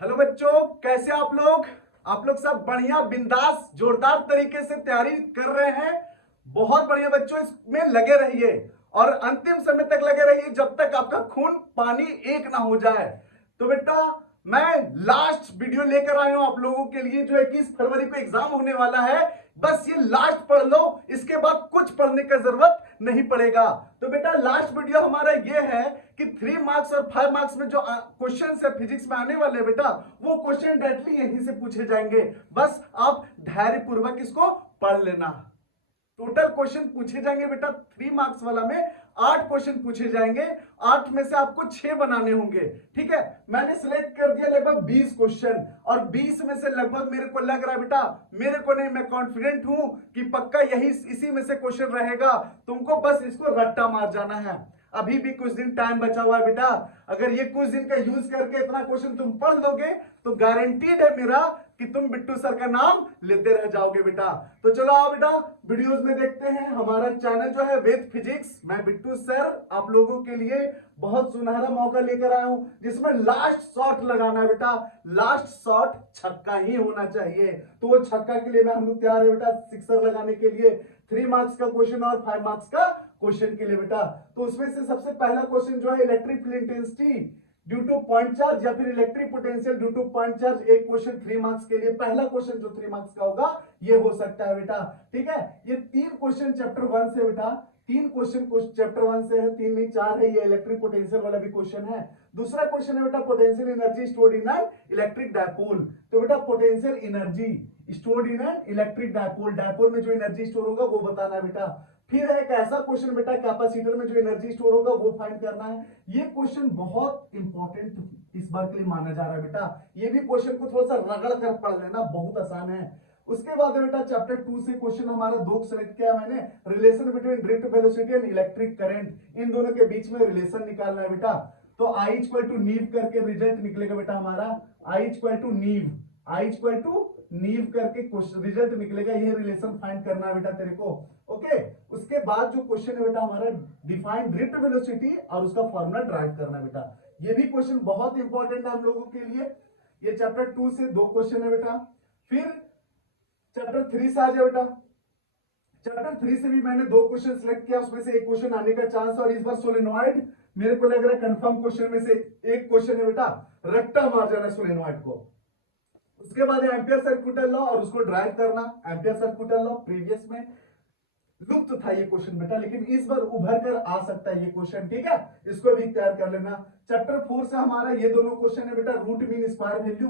Hello बच्चों, कैसे आप लोग सब बढ़िया बिंदास जोरदार तरीके से तैयारी कर रहे हैं। बहुत बढ़िया बच्चों, इसमें लगे रहिए और अंतिम समय तक लगे रहिए जब तक आपका खून पानी एक ना हो जाए। तो बेटा, मैं लास्ट वीडियो लेकर आया हूं आप लोगों के लिए, जो 21 फरवरी को एग्जाम होने वाला है। बस ये लास्ट पढ़ लो, इसके बाद कुछ पढ़ने का जरूरत नहीं पड़ेगा। तो बेटा, लास्ट वीडियो हमारा ये है कि 3 मार्क्स और 5 मार्क्स में जो क्वेश्चन है फिजिक्स में आने वाले बेटा, वो क्वेश्चन डायरेक्टली यहीं से पूछे जाएंगे। बस आप धैर्य पूर्वक इसको पढ़ लेना। टोटल क्वेश्चन पूछे जाएंगे बेटा, 3 मार्क्स वाला में 8 क्वेश्चन पूछे जाएंगे। 8 में से आपको 6 बनाने होंगे। ठीक है, मैंने सिलेक्ट कर दिया लगभग 20 क्वेश्चन, और 20 में से लगभग मेरे को लग रहा है बेटा, मेरे को नहीं, मैं कॉन्फिडेंट हूं कि पक्का यही इसी में से क्वेश्चन रहेगा। तुमको बस इसको रट्टा मार जाना है। अभी भी कुछ दिन टाइम बचा हुआ है बेटा। अगर ये कुछ दिन का यूज करके इतना क्वेश्चन तुम पढ़ लोगे तो गारंटीड है मेरा कि तुम बिट्टू सर का नाम लेते रह जाओगे बेटा। तो चलो आओ बेटा, वीडियोस में देखते हैं। हमारा चैनल जो है वेद फिजिक्स, मैं बिट्टू सर आप लोगों के लिए बहुत सुनहरा मौका लेकर आया हूं, जिसमें लास्ट शॉट लगाना है बेटा। लास्ट शॉट छक्का ही होना चाहिए। तो वो छक्का के लिए मैं हम लोग तैयार है बेटा, सिक्सर लगाने के लिए। 3 मार्क्स का क्वेश्चन और 5 मार्क्स का क्वेश्चन के लिए बेटा। तो उसमें से सबसे पहला क्वेश्चन जो है electric field intensity due two point charge या फिर electric potential due two point charge. एक क्वेश्चन 3 मार्क्स के लिए, पहला क्वेश्चन जो 3 मार्क्स का होगा ये हो सकता है बेटा। ठीक है, ये 3 क्वेश्चन चैप्टर 1 से बेटा, 3 क्वेश्चन चैप्टर 1 से है, 3 नहीं 4 है। ये इलेक्ट्रिक पोटेंशियल वाला भी क्वेश्चन है। दूसरा क्वेश्चन है बेटा potential energy stored in an electric dipole. तो बेटा potential energy stored in an electric dipole, dipole में जो एनर्जी स्टोर होगा वो बताना है बेटा। फिर है एक ऐसा क्वेश्चन बेटा, कैपेसिटर में जो एनर्जी स्टोर होगा वो फाइंड करना है। ये क्वेश्चन बहुत इंपॉर्टेंट इस बार के लिए माना जा रहा है बेटा। ये भी क्वेश्चन को थोड़ा सा रगड़ कर पढ़ लेना, बहुत आसान है। उसके बाद बेटा चैप्टर 2 से क्वेश्चन हमारा 2 सेलेक्ट किया मैंने, relation between drift velocity and electric current. इन दोनों के बीच में रिलेशन निकालना है बेटा। तो I इक्वल टू नीव करके रिजल्ट निकलेगा बेटा हमारा। I इक्वल टू नीव, I इक्वल टू नीव करके रिजल्ट निकलेगा। ये रिलेशन फाइंड करना है बेटा तेरे को। ओके, उसके बाद जो क्वेश्चन है बेटा हमारा, डिफाइन ड्रिफ्ट वेलोसिटी और उसका फॉर्मूला ड्राइव करना है बेटा। ये भी क्वेश्चन बहुत इंपॉर्टेंट है हम लोगों के लिए। ये चैप्टर 2 से 2 क्वेश्चन है बेटा। फिर चैप्टर 3 से आ जाए बेटा। चैप्टर 3 से भी मैंने 2 क्वेश्चन सिलेक्ट किया, उसमें से एक क्वेश्चन आने का चांस, और इस बार सोलेनॉइड मेरे को लग रहा है कंफर्म क्वेश्चन में से एक क्वेश्चन है बेटा, रट्टा मार जाना सोलेनॉइड को। उसके बाद एम्पियर सर्कुलर लॉ और उसको ड्राइव करना। एम्पियर सर्कुलर लॉ प्रीवियस में लुप्त था ये क्वेश्चन बेटा, लेकिन इस बार उभर कर आ सकता है ये क्वेश्चन। ठीक है, इसको भी तैयार कर लेना। चैप्टर 4 से हमारा ये दोनों क्वेश्चन है बेटा, root mean square value.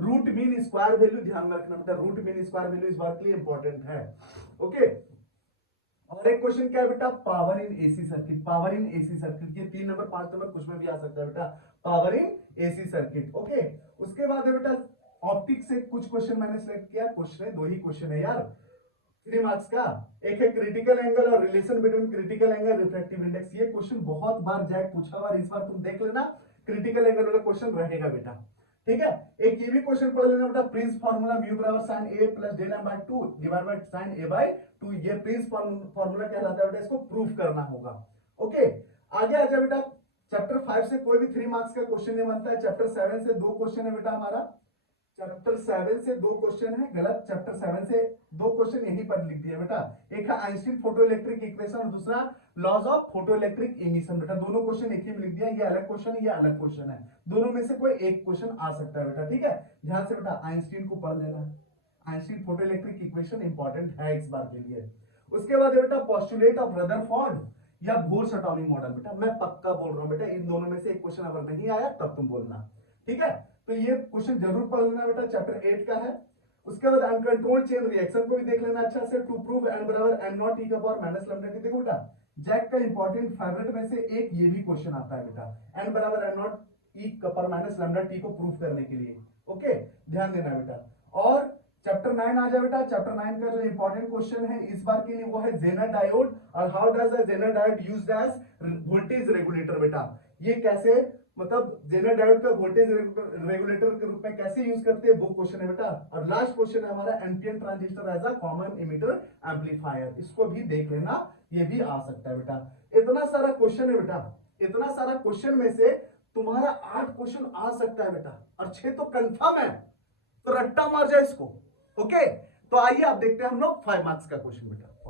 Root mean square value ध्यान में रखना बेटा, रूट मीन स्क्वायर वैल्यू इस बार के लिए इंपॉर्टेंट है। ओके, और एक क्वेश्चन क्या है बेटा, power in AC circuit. Power in AC circuit, ये 3 नंबर 5 नंबर कुछ में भी आ सकता है बेटा, power in AC circuit. Okay, उसके बाद है बेटा ऑप्टिक्स से कुछ क्वेश्चन मैंने सिलेक्ट किया। क्वेश्चन है, 2 ही क्वेश्चन है यार, 3 मार्क्स का। एक है क्रिटिकल एंगल और relation between critical angle refractive index. ये क्वेश्चन बहुत बार जैक पूछा हुआ, इस बार तुम देख लेना, क्रिटिकल एंगल वाला क्वेश्चन रहेगा बेटा। ठीक है, एक ये भी क्वेश्चन पढ़ लेना बेटा, प्रिंस फार्मूला म्यू बराबर sin a plus del m by 2 divide by sin a by 2। ये प्रिंस फार्मूला कहलाता है बेटा, इसको प्रूफ करना होगा। ओके, आगे आ जाए बेटा। चैप्टर 5 से कोई भी 3 मार्क्स का क्वेश्चन नहीं बनता है। चैप्टर 7 से 2 क्वेश्चन है बेटा हमारा। चैप्टर 7 से 2 क्वेश्चन है, गलत, चैप्टर 7 से 2 क्वेश्चन यहीं पर लिख दिया बेटा। एक है आइंस्टीन फोटो इलेक्ट्रिक इक्वेशन और दूसरा laws of photoelectric emission बेटा। दोनों क्वेश्चन एक ही में लिख दिया, ये अलग क्वेश्चन है, ये अलग क्वेश्चन है। दोनों में से कोई एक क्वेश्चन आ सकता है बेटा। ठीक है, ध्यान से बेटा आइंस्टीन को पढ़ लेना। Einstein photo electric equation important है इस बार के लिए। उसके बाद बेटा पोस्टुलेट ऑफ रदरफोर्ड या बोर्स एटॉमिक मॉडल बेटा, मैं पक्का बोल रहा हूं बेटा, इन दोनों में से एक क्वेश्चन अगर नहीं आया तब तुम बोलना। ठीक है, तो ये क्वेश्चन जरूर पढ़ लेना बेटा, चैप्टर 8 का है। उसके बाद अनकंट्रोल्ड चेन रिएक्शन को भी देख लेना अच्छा से। टू प्रूव n बराबर n नॉट e का पावर माइनस लैम्डा टी। देखो बेटा, जैक का इंपॉर्टेंट फेवरेट में से एक ये भी क्वेश्चन आता है बेटा, n बराबर n नॉट e का पावर माइनस लैम्डा टी को प्रूव करने के लिए। ओके, ध्यान देना बेटा। और चैप्टर 9 आ जाए बेटा। चैप्टर 9 का जो इंपॉर्टेंट क्वेश्चन है इस बार के लिए वो है जेनर डायोड, और how does a Zener diode used as voltage regulator बेटा। ये कैसे, मतलब जेनर डायोड का वोल्टेज रेगुलेटर के रूप में कैसे यूज करते हैं, वो क्वेश्चन है बेटा। और लास्ट क्वेश्चन है हमारा NPN transistor as a common emitter amplifier. इसको भी देख लेना, ये भी आ सकता है बेटा। इतना सारा क्वेश्चन है बेटा, इतना सारा क्वेश्चन में से तुम्हारा 8 क्वेश्चन आ सकता है बेटा, और 6 तो कंफर्म है, तो रट्टा मार जाए इसको। ओके, तो आइए आप देखते हैं हम लोग 5 मार्क्स का क्वेश्चन बेटा।